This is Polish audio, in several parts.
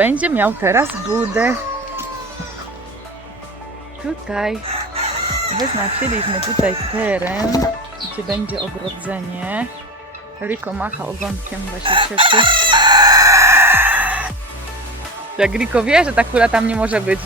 będzie miał teraz budę. Tutaj wyznaczyliśmy tutaj teren, gdzie będzie ogrodzenie. Riko macha ogonkiem, bo się cieszy. Jak Riko wie, że ta kula tam nie może być.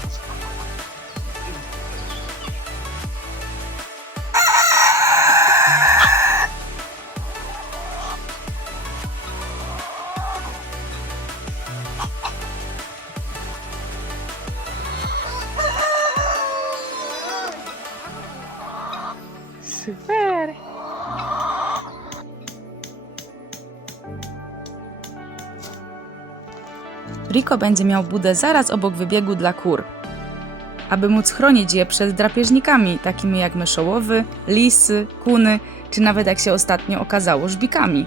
Będzie miał budę zaraz obok wybiegu dla kur. Aby móc chronić je przed drapieżnikami, takimi jak myszołowy, lisy, kuny, czy nawet jak się ostatnio okazało, żbikami.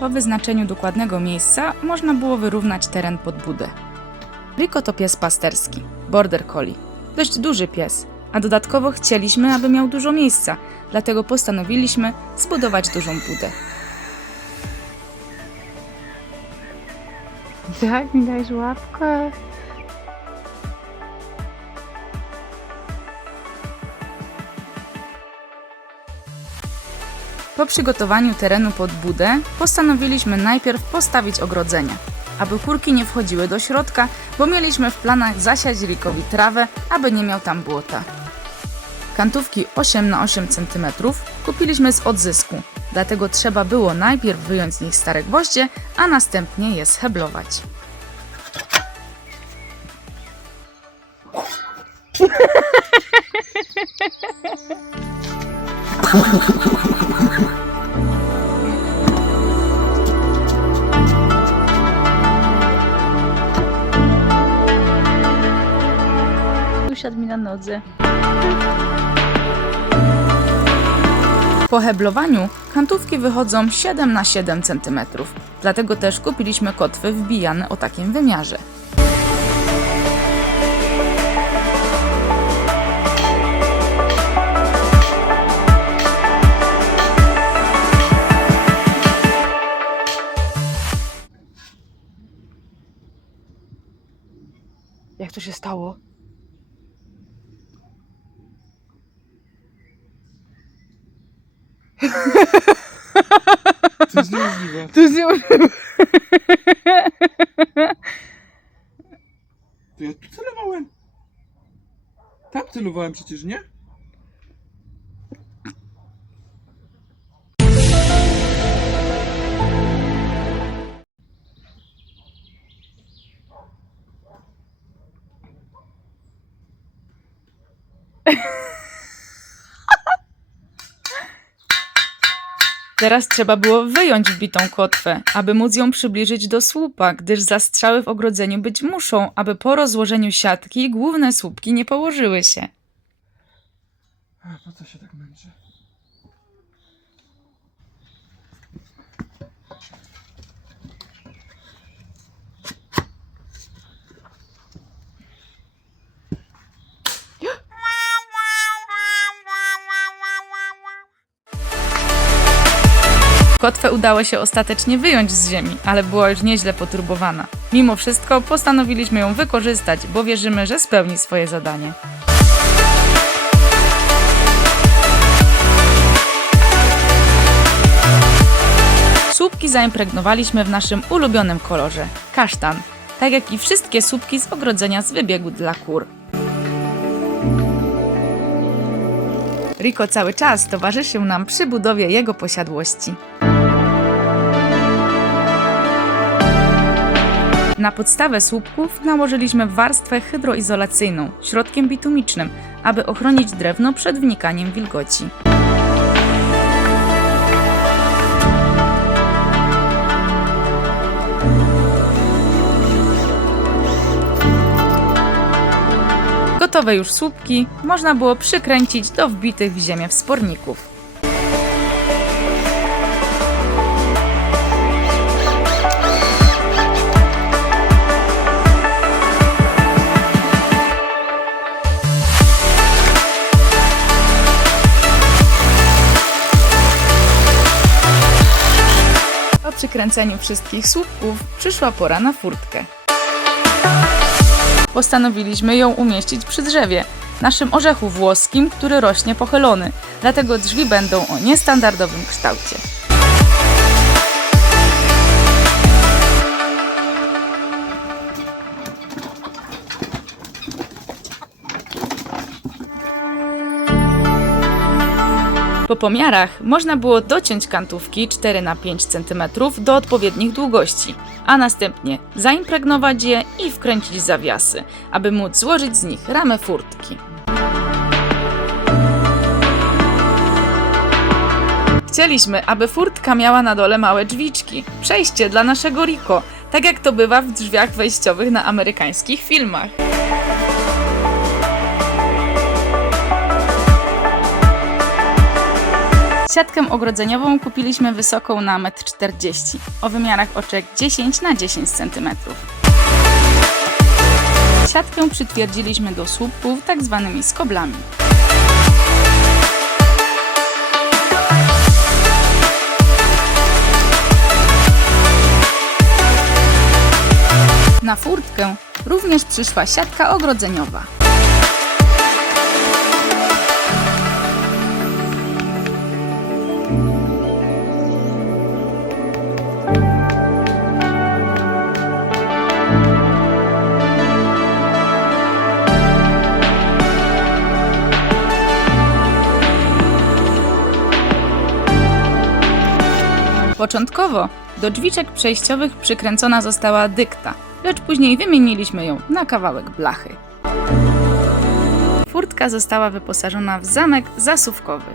Po wyznaczeniu dokładnego miejsca można było wyrównać teren pod budę. Rico to pies pasterski, border collie. Dość duży pies, a dodatkowo chcieliśmy, aby miał dużo miejsca, dlatego postanowiliśmy zbudować dużą budę. Tak, mi dajesz łapkę. Po przygotowaniu terenu pod budę postanowiliśmy najpierw postawić ogrodzenie, aby kurki nie wchodziły do środka, bo mieliśmy w planach zasiać Rikowi trawę, aby nie miał tam błota. Kantówki 8 na 8 cm kupiliśmy z odzysku, dlatego trzeba było najpierw wyjąć z nich stare gwoździe, a następnie je scheblować. Usiadł mi na nodze. Po heblowaniu kantówki wychodzą 7 na 7 cm, dlatego też kupiliśmy kotwy wbijane o takim wymiarze. Jak to się stało? To jest niemożliwe. To jest niemożliwe. To ja tu celowałem. Tam celowałem przecież, nie? Teraz trzeba było wyjąć wbitą kotwę, aby móc ją przybliżyć do słupa, gdyż zastrzały w ogrodzeniu być muszą, aby po rozłożeniu siatki główne słupki nie położyły się. A po co się Kotwę udało się ostatecznie wyjąć z ziemi, ale była już nieźle poturbowana. Mimo wszystko postanowiliśmy ją wykorzystać, bo wierzymy, że spełni swoje zadanie. Słupki zaimpregnowaliśmy w naszym ulubionym kolorze kasztan, tak jak i wszystkie słupki z ogrodzenia z wybiegu dla kur. Rico cały czas towarzyszył nam przy budowie jego posiadłości. Na podstawę słupków nałożyliśmy warstwę hydroizolacyjną środkiem bitumicznym, aby ochronić drewno przed wnikaniem wilgoci. Gotowe już słupki można było przykręcić do wbitych w ziemię wsporników. przy kręceniu wszystkich słupków przyszła pora na furtkę. Postanowiliśmy ją umieścić przy drzewie, naszym orzechu włoskim, który rośnie pochylony, dlatego drzwi będą o niestandardowym kształcie. Po pomiarach można było dociąć kantówki 4 na 5 cm do odpowiednich długości, a następnie zaimpregnować je i wkręcić zawiasy, aby móc złożyć z nich ramę furtki. Chcieliśmy, aby furtka miała na dole małe drzwiczki, przejście dla naszego Rico, tak jak to bywa w drzwiach wejściowych na amerykańskich filmach. Siatkę ogrodzeniową kupiliśmy wysoką na 1,40 m, o wymiarach oczek 10 na 10 cm. Siatkę przytwierdziliśmy do słupków tak zwanymi skoblami. Na furtkę również przyszła siatka ogrodzeniowa. Początkowo do drzwiczek przejściowych przykręcona została dykta, lecz później wymieniliśmy ją na kawałek blachy. Furtka została wyposażona w zamek zasówkowy.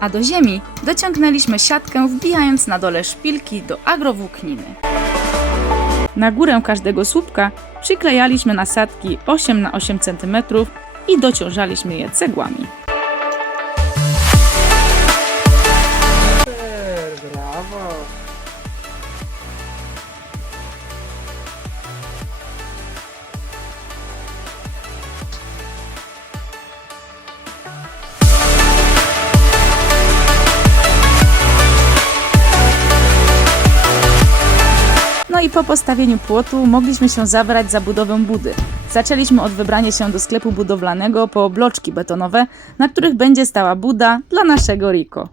A do ziemi dociągnęliśmy siatkę, wbijając na dole szpilki do agrowłókniny. Na górę każdego słupka przyklejaliśmy nasadki 8 na 8 cm i dociążaliśmy je cegłami. Po postawieniu płotu mogliśmy się zabrać za budowę budy. Zaczęliśmy od wybrania się do sklepu budowlanego po bloczki betonowe, na których będzie stała buda dla naszego Rico.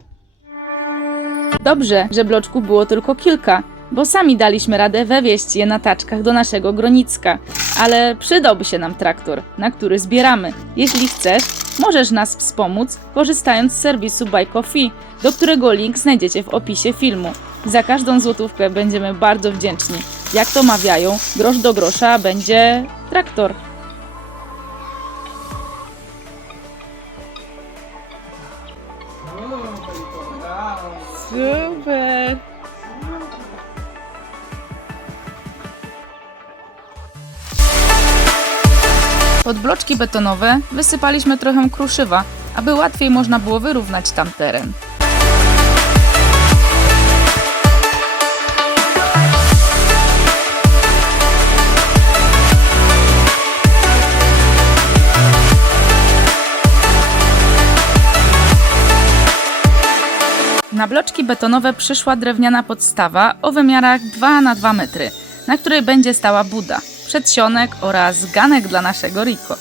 Dobrze, że bloczków było tylko kilka, bo sami daliśmy radę wewieźć je na taczkach do naszego Gronicka. Ale przydałby się nam traktor, na który zbieramy. Jeśli chcesz, możesz nas wspomóc, korzystając z serwisu Buy Coffee, do którego link znajdziecie w opisie filmu. Za każdą złotówkę będziemy bardzo wdzięczni. Jak to mawiają, grosz do grosza będzie traktor. Super! Pod bloczki betonowe wysypaliśmy trochę kruszywa, aby łatwiej można było wyrównać tam teren. Na bloczki betonowe przyszła drewniana podstawa o wymiarach 2 na 2 metry, na której będzie stała buda, przedsionek oraz ganek dla naszego Rico.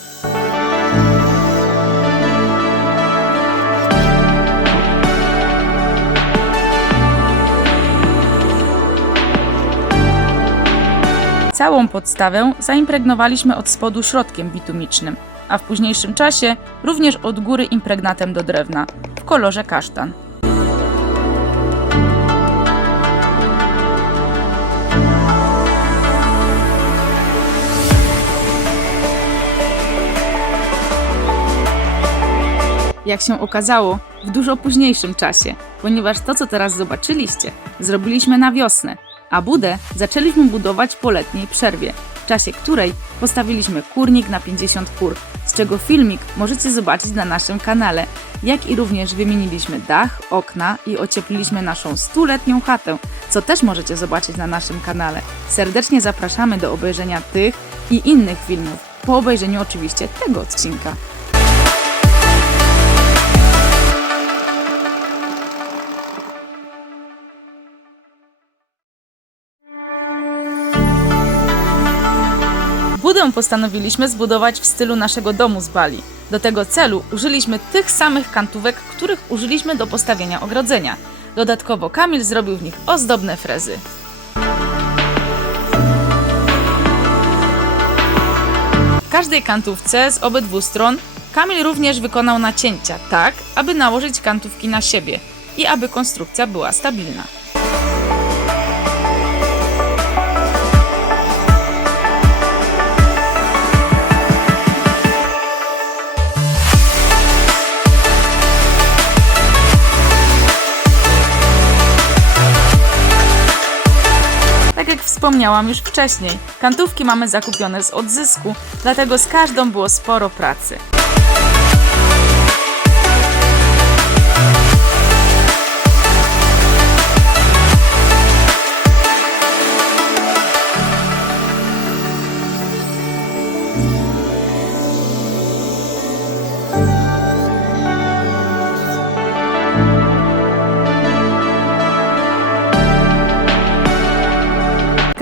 Całą podstawę zaimpregnowaliśmy od spodu środkiem bitumicznym, a w późniejszym czasie również od góry impregnatem do drewna w kolorze kasztan. Jak się okazało, w dużo późniejszym czasie, ponieważ to, co teraz zobaczyliście, zrobiliśmy na wiosnę, a budę zaczęliśmy budować po letniej przerwie, w czasie której postawiliśmy kurnik na 50 kur, z czego filmik możecie zobaczyć na naszym kanale, jak i również wymieniliśmy dach, okna i ociepliliśmy naszą stuletnią chatę, co też możecie zobaczyć na naszym kanale. Serdecznie zapraszamy do obejrzenia tych i innych filmów, po obejrzeniu oczywiście tego odcinka. Postanowiliśmy zbudować w stylu naszego domu z Bali. Do tego celu użyliśmy tych samych kantówek, których użyliśmy do postawienia ogrodzenia. Dodatkowo Kamil zrobił w nich ozdobne frezy. W każdej kantówce z obydwu stron Kamil również wykonał nacięcia, tak aby nałożyć kantówki na siebie i aby konstrukcja była stabilna. Wspomniałam już wcześniej, kantówki mamy zakupione z odzysku, dlatego z każdą było sporo pracy.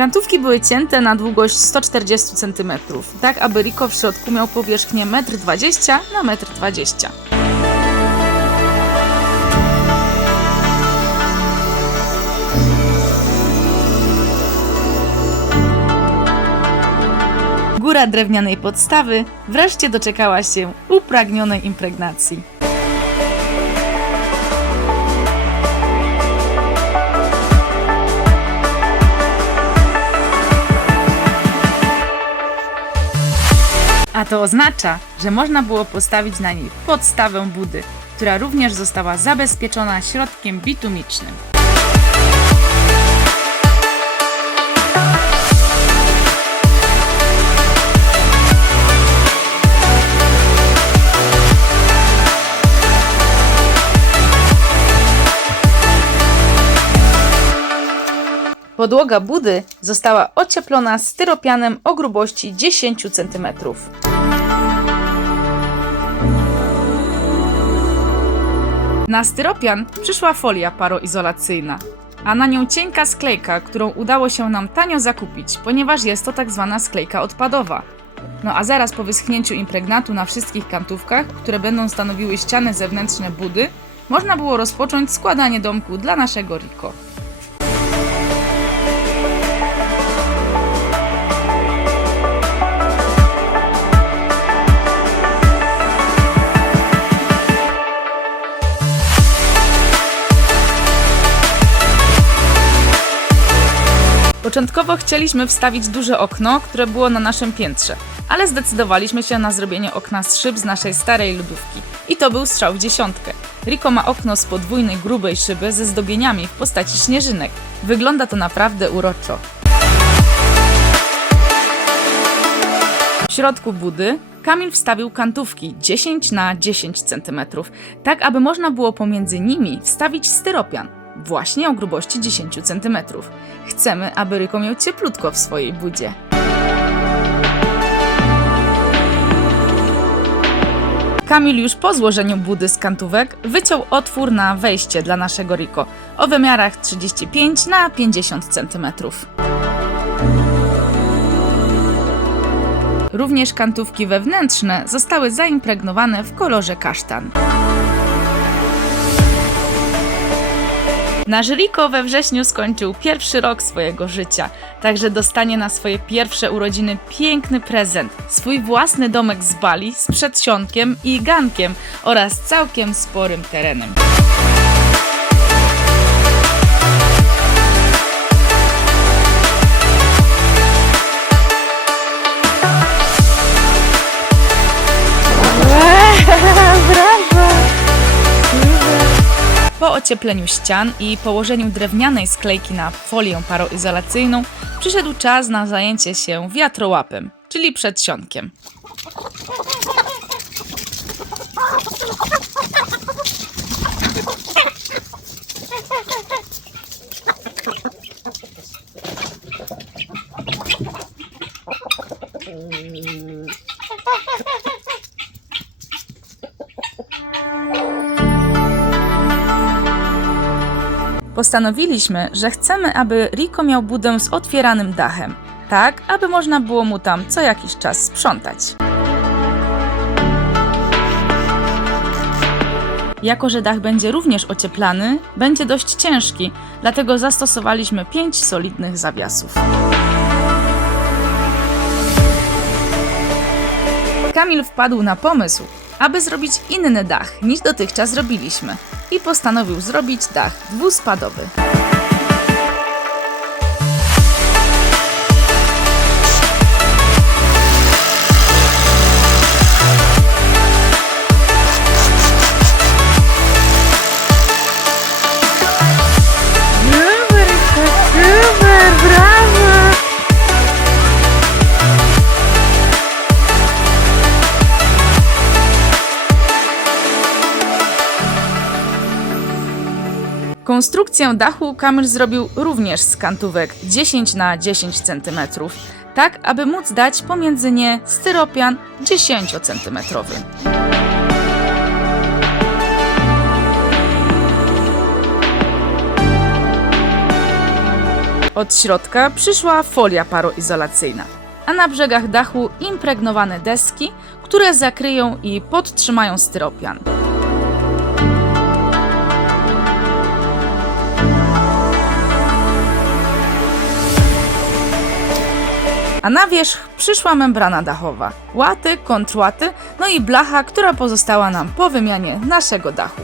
Kantówki były cięte na długość 140 cm, tak aby Rico w środku miał powierzchnię 1,20 m na 1,20 m. Góra drewnianej podstawy wreszcie doczekała się upragnionej impregnacji. A to oznacza, że można było postawić na niej podstawę budy, która również została zabezpieczona środkiem bitumicznym. Podłoga budy została ocieplona styropianem o grubości 10 cm. Na styropian przyszła folia paroizolacyjna, a na nią cienka sklejka, którą udało się nam tanio zakupić, ponieważ jest to tak zwana sklejka odpadowa. No a zaraz po wyschnięciu impregnatu na wszystkich kantówkach, które będą stanowiły ściany zewnętrzne budy, można było rozpocząć składanie domku dla naszego Rico. Początkowo chcieliśmy wstawić duże okno, które było na naszym piętrze, ale zdecydowaliśmy się na zrobienie okna z szyb z naszej starej lodówki. I to był strzał w dziesiątkę. Rico ma okno z podwójnej, grubej szyby ze zdobieniami w postaci śnieżynek. Wygląda to naprawdę uroczo. W środku budy Kamil wstawił kantówki 10 na 10 cm, tak aby można było pomiędzy nimi wstawić styropian, właśnie o grubości 10 cm. Chcemy, aby Ryko miał cieplutko w swojej budzie. Kamil już po złożeniu budy z kantówek wyciął otwór na wejście dla naszego Riko o wymiarach 35 na 50 cm. Również kantówki wewnętrzne zostały zaimpregnowane w kolorze kasztan. Nasz Riko we wrześniu skończył pierwszy rok swojego życia, także dostanie na swoje pierwsze urodziny piękny prezent swój własny domek z Bali z przedsionkiem i gankiem oraz całkiem sporym terenem. Ociepleniu ścian i położeniu drewnianej sklejki na folię paroizolacyjną przyszedł czas na zajęcie się wiatrołapem, czyli przedsionkiem. Postanowiliśmy, że chcemy, aby Rico miał budę z otwieranym dachem, tak aby można było mu tam co jakiś czas sprzątać. Jako, że dach będzie również ocieplany, będzie dość ciężki, dlatego zastosowaliśmy 5 solidnych zawiasów. Kamil wpadł na pomysł, aby zrobić inny dach niż dotychczas robiliśmy i postanowił zrobić dach dwuspadowy. Konstrukcję dachu Kamil zrobił również z kantówek 10 na 10 cm, tak aby móc dać pomiędzy nie styropian 10 cm. Od środka przyszła folia paroizolacyjna, a na brzegach dachu impregnowane deski, które zakryją i podtrzymają styropian. A na wierzch przyszła membrana dachowa, łaty, kontrłaty, no i blacha, która pozostała nam po wymianie naszego dachu.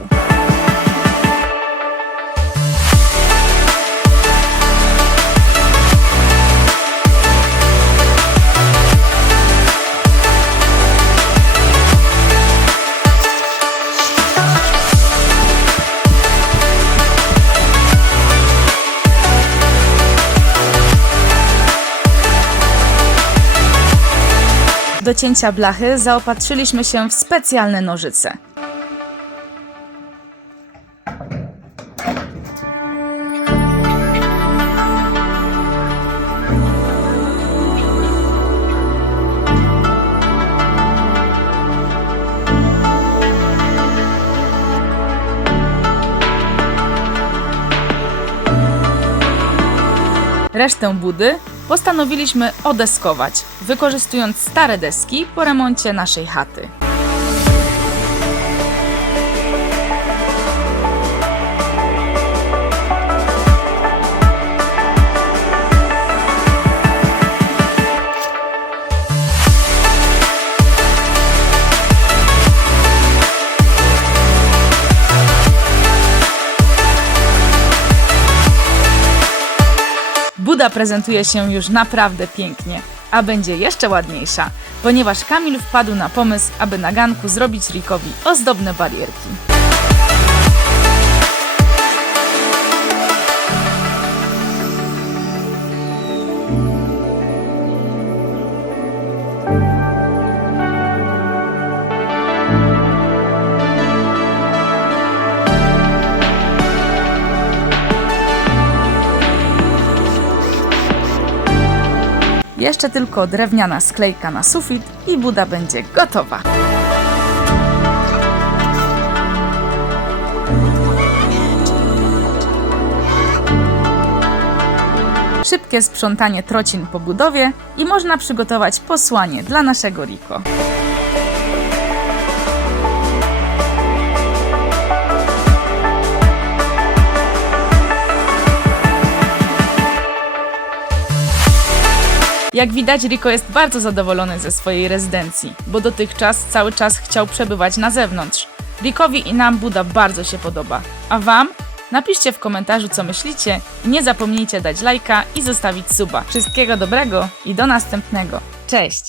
Do cięcia blachy zaopatrzyliśmy się w specjalne nożyce. Resztę budy postanowiliśmy odeskować, wykorzystując stare deski po remoncie naszej chaty. Buda prezentuje się już naprawdę pięknie, a będzie jeszcze ładniejsza, ponieważ Kamil wpadł na pomysł, aby na ganku zrobić Rikowi ozdobne barierki. Jeszcze tylko drewniana sklejka na sufit i buda będzie gotowa. Szybkie sprzątanie trocin po budowie i można przygotować posłanie dla naszego Riko. Jak widać, Rico jest bardzo zadowolony ze swojej rezydencji, bo dotychczas cały czas chciał przebywać na zewnątrz. Rikowi i nam Buda bardzo się podoba. A Wam? Napiszcie w komentarzu, co myślicie i nie zapomnijcie dać lajka i zostawić suba. Wszystkiego dobrego i do następnego. Cześć!